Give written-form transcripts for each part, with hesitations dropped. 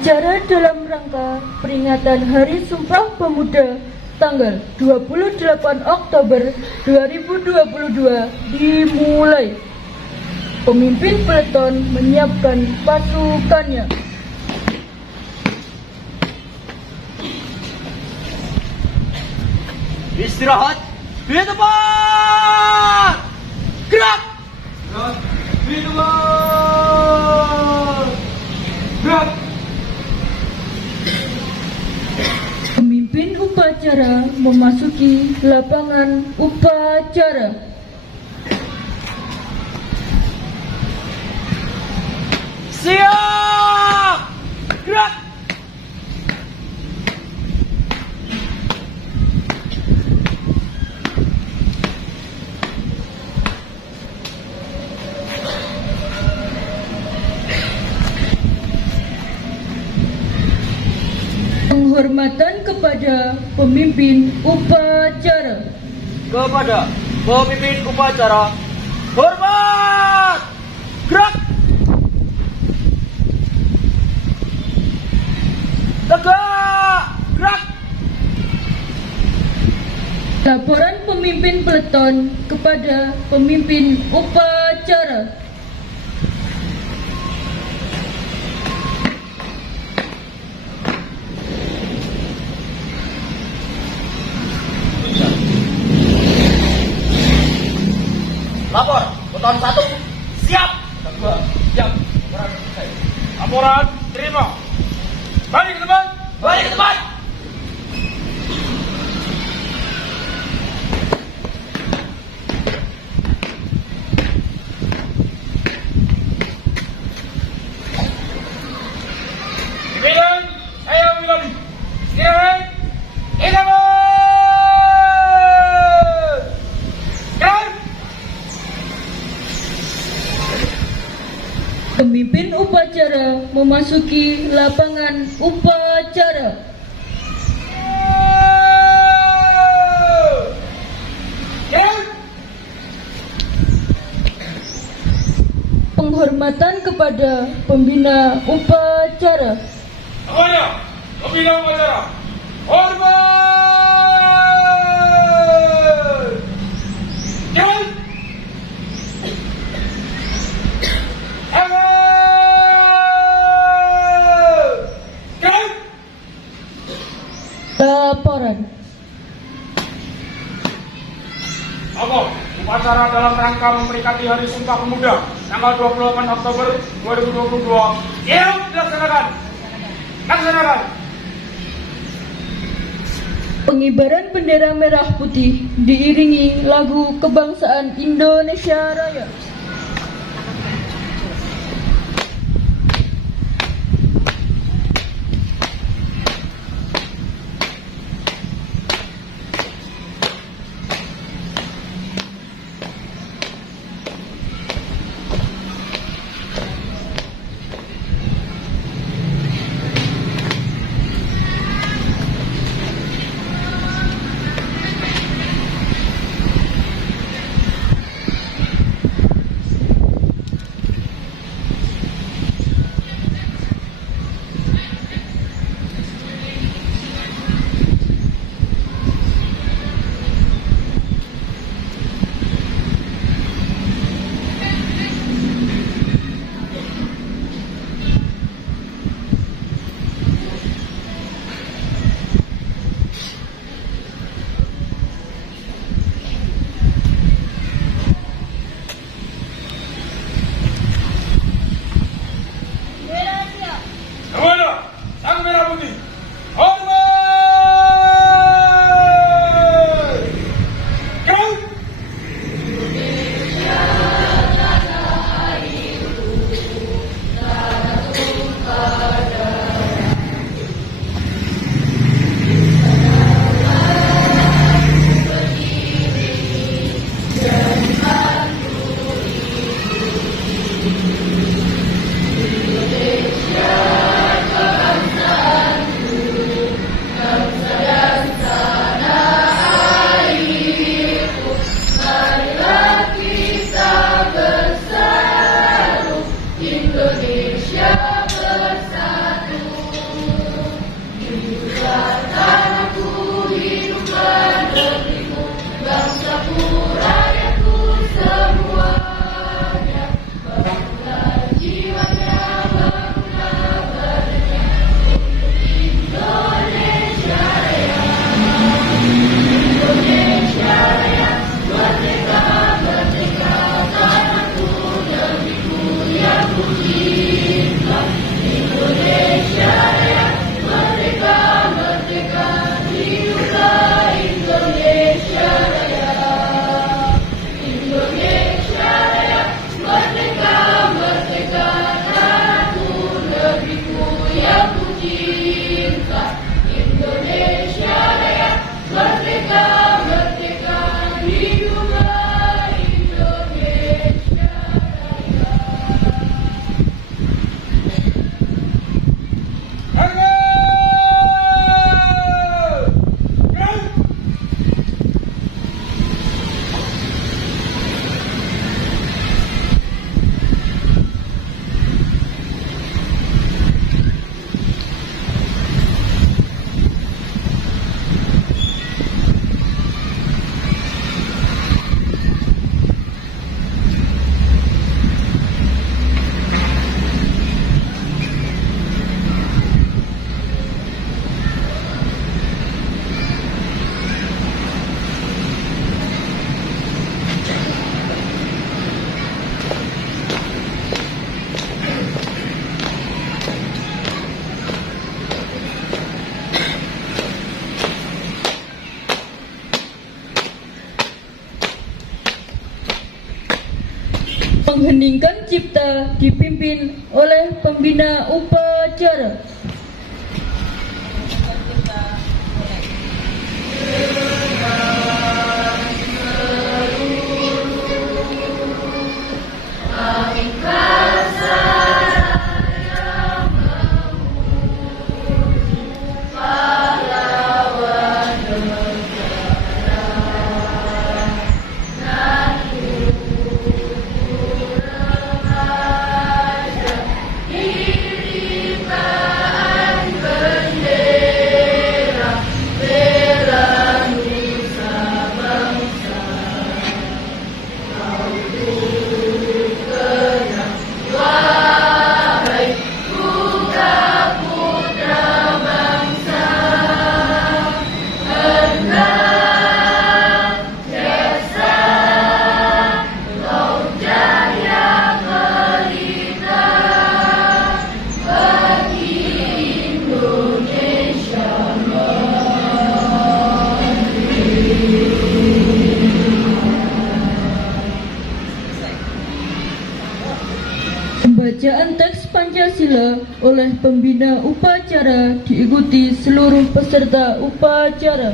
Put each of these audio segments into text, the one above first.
Acara dalam rangka peringatan Hari Sumpah Pemuda tanggal 28 Oktober 2022 dimulai. Pemimpin peleton menyiapkan pasukannya. Istirahat di tempat. Gerak. Gerak di tempat. Gerak. Pemimpin upacara memasuki lapangan upacara. Siap. Gerak. Penghormatan kepada pemimpin upacara. Kepada pemimpin upacara, hormat. Gerak. Tegak. Gerak. Laporan pemimpin peleton kepada pemimpin upacara. Lapor, beton 1, siap. Beton 2, siap. Laporan selesai. Laporan terima. Balik ke tempat. Balik ke tempat. Pimpinan, saya Wilali. Istirahat. Istirahat. Pemimpin upacara memasuki lapangan upacara. Penghormatan kepada pembina upacara. Semuanya, pembina upacara, hormat. Jalan. Laporan. Lapor, upacara dalam rangka memperingati Hari Sumpah Pemuda tanggal 28 Oktober 2022. Siap dilaksanakan. Laksanakan. Pengibaran bendera merah putih diiringi lagu kebangsaan Indonesia Raya. Mengheningkan cipta dipimpin oleh pembina upacara. Pembacaan teks Pancasila oleh pembina upacara diikuti seluruh peserta upacara.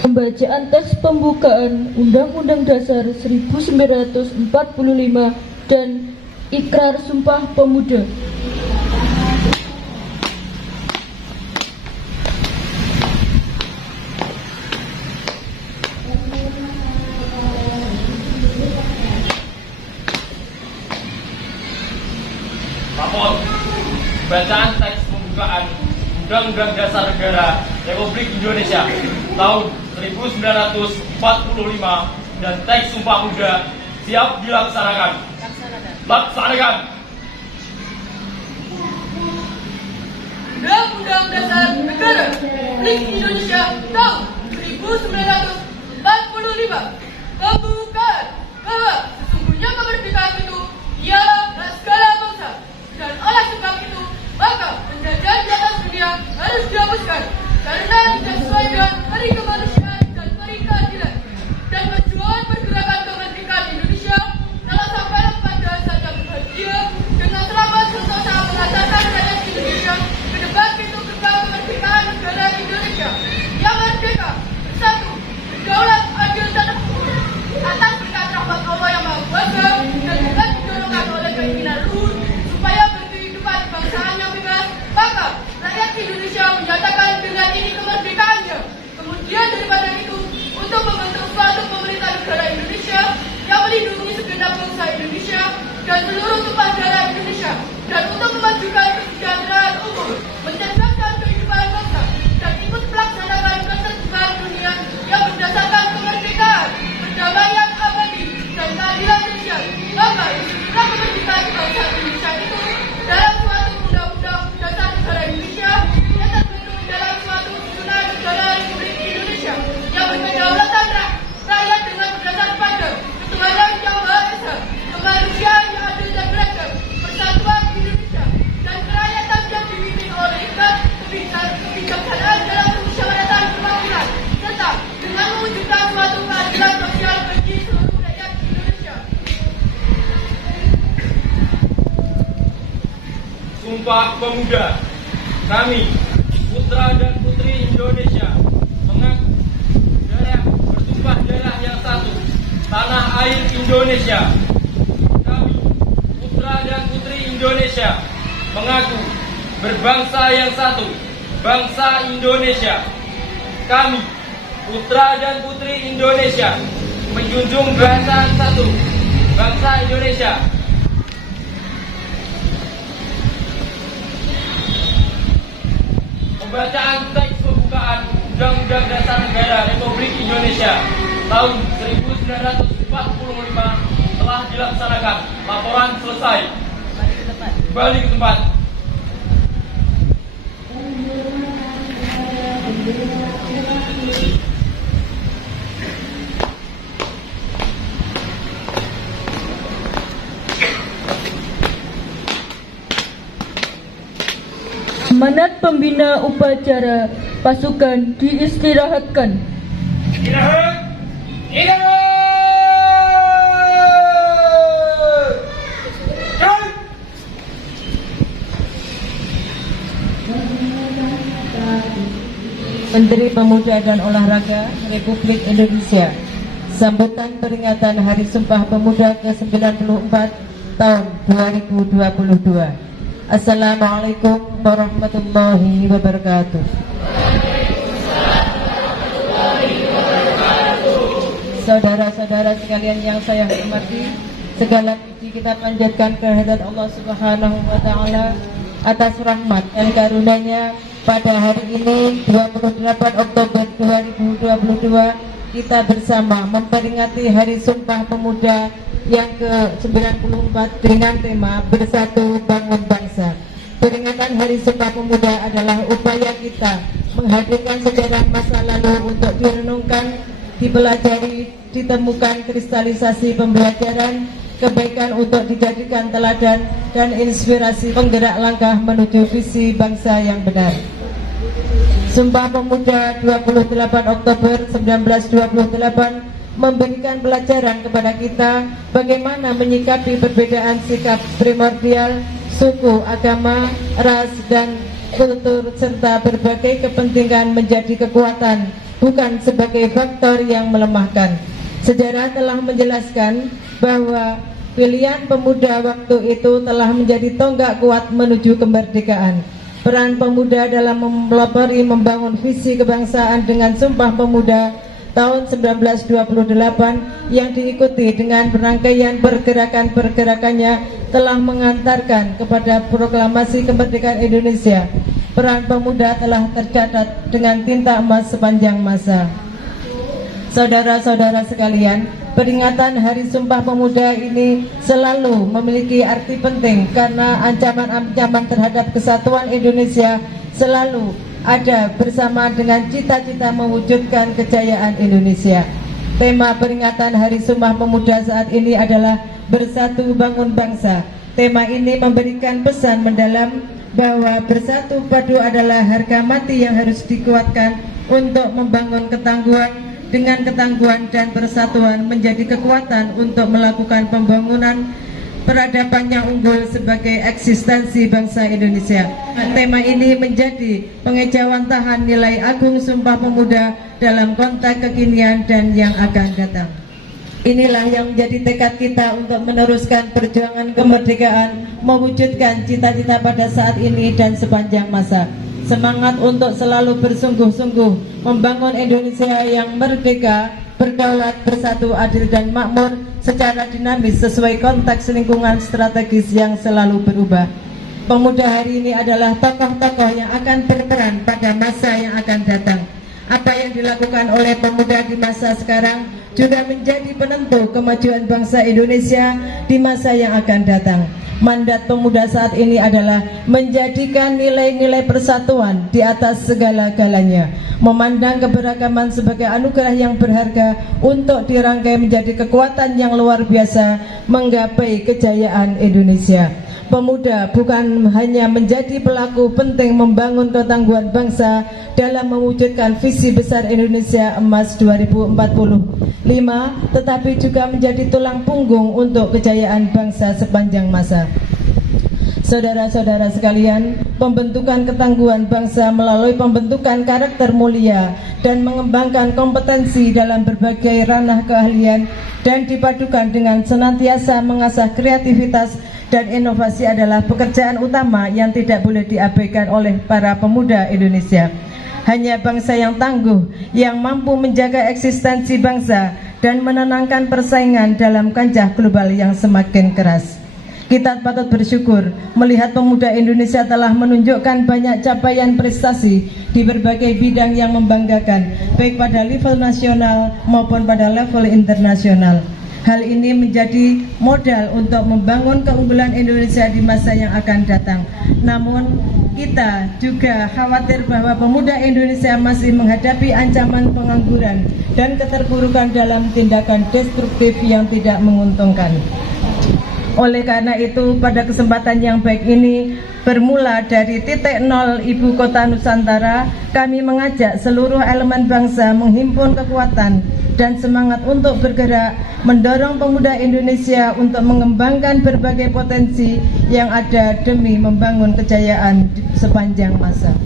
Pembacaan teks pembukaan Undang-Undang Dasar 1945 dan Ikrar Sumpah Pemuda. Lapor. Bacaan teks pembukaan Undang-Undang Dasar Negara Republik Indonesia tahun 1945 dan teks Sumpah Pemuda siap dilaksanakan. Laksanakan. Undang-Undang Dasar Negara Republik Indonesia tahun 1945 pembukaan bahwa sesungguhnya kemerdekaan itu ialah hak segala bangsa, dan oleh sebab itu maka penjajahan di atas dunia harus dihapuskan karena tidak sesuai dengan hari kemanusiaan dan hari keadilan. Dan perjuangan pergerakan kemerdekaan Indonesia telah sampai pada saat yang bahagia dengan selamat sentosa mengantarkan rakyat Indonesia ke depan pintu gerbang kemerdekaan negara Indonesia yang merdeka, bersatu, berdaulat, adil dan makmur atas berkat rahmat Allah yang Maha Kuasa dan dengan didorongkan oleh keinginan luhur supaya berkehidupan kebangsaan yang bebas. Maka rakyat Indonesia menyatakan dengan ini pelaksanaan dalam permusyawaratan pembangunan serta dengan mewujudkan suatu keadilan sosial bagi seluruh rakyat Indonesia. Sumpah Pemuda. Kami, putra dan putri Indonesia, mengaku bertumpah darah yang satu, tanah air Indonesia. Kami, putra dan putri Indonesia, mengaku berbangsa yang satu, bangsa Indonesia. Kami, putra dan putri Indonesia, menjunjung bahasa yang satu, bangsa Indonesia. Pembacaan teks pembukaan Undang-Undang Dasar Negara Republik Indonesia tahun 1945 telah dilaksanakan. Laporan selesai. Kembali ke tempat. Amanat pembina upacara pasukan diistirahatkan. Istirahat! Istirahat! Menteri Pemuda dan Olahraga Republik Indonesia, sambutan peringatan Hari Sumpah Pemuda ke-94 tahun 2022. Assalamualaikum warahmatullahi wabarakatuh. Saudara-saudara sekalian yang saya hormati, segala puji kita panjatkan kehadirat Allah Subhanahu wa taala atas rahmat dan karunia-Nya. Pada hari ini 28 Oktober 2022 kita bersama memperingati Hari Sumpah Pemuda yang ke-94 dengan tema Bersatu Bangun Bangsa. Peringatan Hari Sumpah Pemuda adalah upaya kita menghadirkan sejarah masa lalu untuk direnungkan, dipelajari, ditemukan kristalisasi pembelajaran, kebaikan untuk dijadikan teladan dan inspirasi penggerak langkah menuju visi bangsa yang benar. Sumpah Pemuda 28 Oktober 1928 memberikan pelajaran kepada kita bagaimana menyikapi perbedaan sikap primordial, suku, agama, ras, dan kultur, serta berbagai kepentingan menjadi kekuatan, bukan sebagai faktor yang melemahkan. Sejarah telah menjelaskan bahwa pilihan pemuda waktu itu telah menjadi tonggak kuat menuju kemerdekaan. Peran pemuda dalam melopori membangun visi kebangsaan dengan Sumpah Pemuda tahun 1928 yang diikuti dengan rangkaian pergerakan-pergerakannya telah mengantarkan kepada proklamasi kemerdekaan Indonesia. Peran pemuda telah tercatat dengan tinta emas sepanjang masa. Saudara-saudara sekalian, peringatan Hari Sumpah Pemuda ini selalu memiliki arti penting karena ancaman-ancaman terhadap kesatuan Indonesia selalu ada bersama dengan cita-cita mewujudkan kejayaan Indonesia. Tema peringatan Hari Sumpah Pemuda saat ini adalah Bersatu Bangun Bangsa. Tema ini memberikan pesan mendalam bahwa bersatu padu adalah harga mati yang harus dikuatkan untuk membangun ketangguhan. Dengan ketangguhan dan persatuan menjadi kekuatan untuk melakukan pembangunan peradaban yang unggul sebagai eksistensi bangsa Indonesia. Tema ini menjadi pengejawantahan nilai agung Sumpah Pemuda dalam konteks kekinian dan yang akan datang. Inilah yang menjadi tekad kita untuk meneruskan perjuangan kemerdekaan, mewujudkan cita-cita pada saat ini dan sepanjang masa. Semangat untuk selalu bersungguh-sungguh membangun Indonesia yang merdeka, berdaulat, bersatu, adil dan makmur secara dinamis sesuai konteks lingkungan strategis yang selalu berubah. Pemuda hari ini adalah tokoh-tokoh yang akan berperan pada masa yang akan datang. Apa yang dilakukan oleh pemuda di masa sekarang juga menjadi penentu kemajuan bangsa Indonesia di masa yang akan datang. Mandat pemuda saat ini adalah menjadikan nilai-nilai persatuan di atas segala-galanya, memandang keberagaman sebagai anugerah yang berharga untuk dirangkai menjadi kekuatan yang luar biasa menggapai kejayaan Indonesia. pemuda bukan hanya menjadi pelaku penting membangun ketangguhan bangsa dalam mewujudkan visi besar Indonesia Emas 2045, tetapi juga menjadi tulang punggung untuk kejayaan bangsa sepanjang masa. Saudara-saudara sekalian, pembentukan ketangguhan bangsa melalui pembentukan karakter mulia dan mengembangkan kompetensi dalam berbagai ranah keahlian dan dipadukan dengan senantiasa mengasah kreativitas dan inovasi adalah pekerjaan utama yang tidak boleh diabaikan oleh para pemuda Indonesia. Hanya bangsa yang tangguh yang mampu menjaga eksistensi bangsa dan menenangkan persaingan dalam kancah global yang semakin keras. Kita patut bersyukur melihat pemuda Indonesia telah menunjukkan banyak capaian prestasi di berbagai bidang yang membanggakan, baik pada level nasional maupun pada level internasional. Hal ini menjadi modal untuk membangun keunggulan Indonesia di masa yang akan datang. Namun, kita juga khawatir bahwa pemuda Indonesia masih menghadapi ancaman pengangguran dan keterpurukan dalam tindakan destruktif yang tidak menguntungkan. Oleh karena itu, pada kesempatan yang baik ini, bermula dari titik nol Ibu Kota Nusantara, kami mengajak seluruh elemen bangsa menghimpun kekuatan dan semangat untuk bergerak, mendorong pemuda Indonesia untuk mengembangkan berbagai potensi yang ada demi membangun kejayaan sepanjang masa.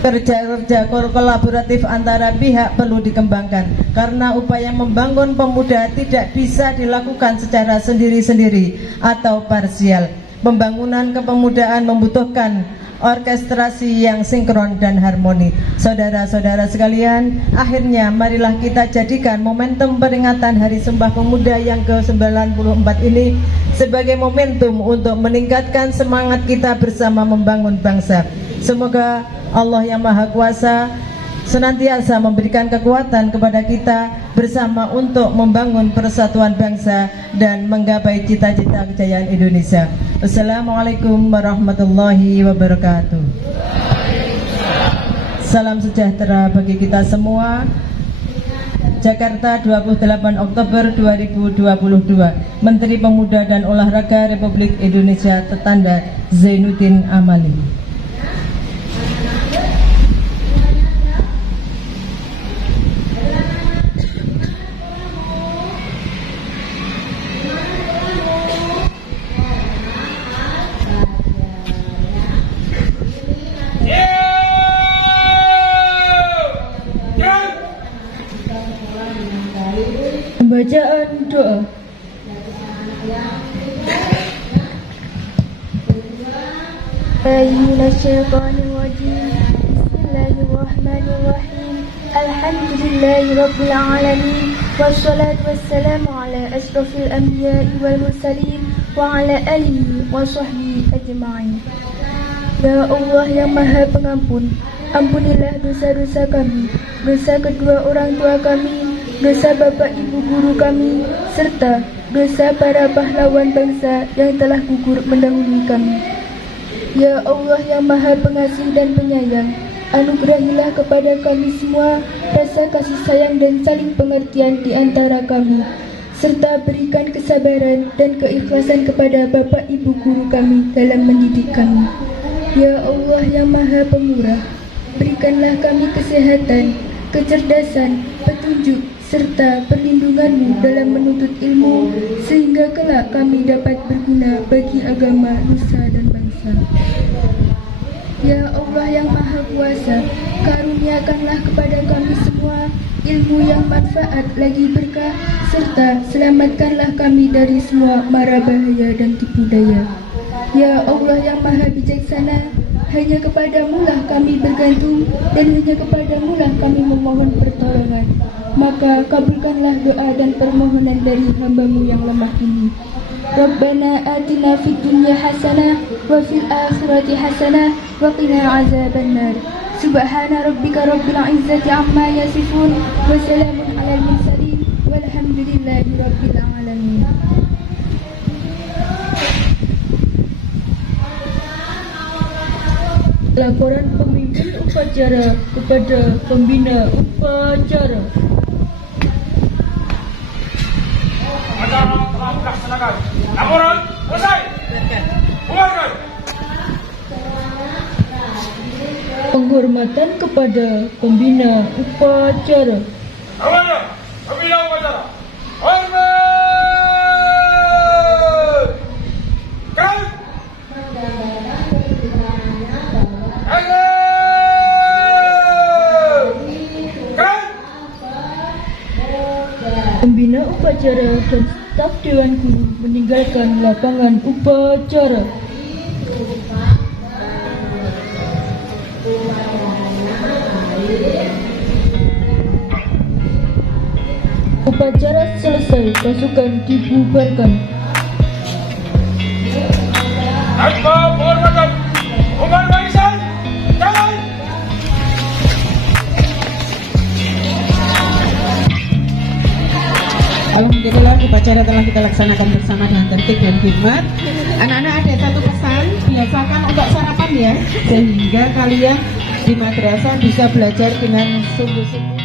Kerja-kerja kolaboratif antara pihak perlu dikembangkan karena upaya membangun pemuda tidak bisa dilakukan secara sendiri-sendiri atau parsial. Pembangunan kepemudaan membutuhkan orkestrasi yang sinkron dan harmoni. Saudara-saudara sekalian, akhirnya marilah kita jadikan momentum peringatan Hari Sumpah Pemuda yang ke-94 ini sebagai momentum untuk meningkatkan semangat kita bersama membangun bangsa. Semoga Allah yang Maha Kuasa senantiasa memberikan kekuatan kepada kita bersama untuk membangun persatuan bangsa dan menggapai cita-cita kejayaan Indonesia. Assalamualaikum warahmatullahi wabarakatuh. Salam sejahtera bagi kita semua. Jakarta, 28 Oktober 2022. Menteri Pemuda dan Olahraga Republik Indonesia Tetanda Zainuddin Amali. Pembacaan doa. Bismillahirrahmanirrahim. Alhamdulillahirabbil alamin wassalatu wassalamu ala asyrafil anbiya'i wal mursalin wa ala alihi wa sahbihi ajma'in. Ya Allah yang Maha Pengampun, ampunilah dosa-dosa kami, dosa kedua orang tua kami, dosa bapak ibu guru kami, serta dosa para pahlawan bangsa yang telah gugur mendahului kami. Ya Allah yang Maha Pengasih dan Penyayang, anugerahilah kepada kami semua rasa kasih sayang dan saling pengertian di antara kami, serta berikan kesabaran dan keikhlasan kepada bapak ibu guru kami dalam mendidik kami. Ya Allah yang Maha Pemurah, berikanlah kami kesehatan, kecerdasan, petunjuk, serta perlindungan-Mu dalam menuntut ilmu, sehingga kelak kami dapat berguna bagi agama, nusa, dan bangsa. Ya Allah yang Maha Kuasa, karuniakanlah kepada kami semua ilmu yang manfaat lagi berkah, serta selamatkanlah kami dari semua mara bahaya dan tipu daya. Ya Allah yang Maha Bijaksana, hanya kepadamu lah kami bergantung dan hanya kepadamu lah kami memohon pertolongan. Maka kabulkanlah doa dan permohonan dari hamba-Mu yang lemah ini. Rabbana atina fid dunya hasanah wa fil akhirati hasanah wa qina azabannar. Subhana rabbika rabbil izzati amma yasifun wa salamun alal mursalin walhamdulillahi rabbil alamin. Laporan pemimpin upacara kepada pembina upacara. laksanakan. Laporan selesai. Bubarkan. Penghormatan kepada pembina upacara. Kepada pembina upacara. Hormat. Gerak. Pembina upacara dan staf Dewan Guru meninggalkan lapangan upacara. Upacara selesai, pasukan dibubarkan. Tanpa penghormatan umat barisan, jalan. Alhamdulillah upacara telah kita laksanakan bersama dengan tertib dan hikmat. Anak-anak ada satu pesan, biasakan untuk sarapan ya, sehingga kalian di madrasah bisa belajar dengan sungguh-sungguh.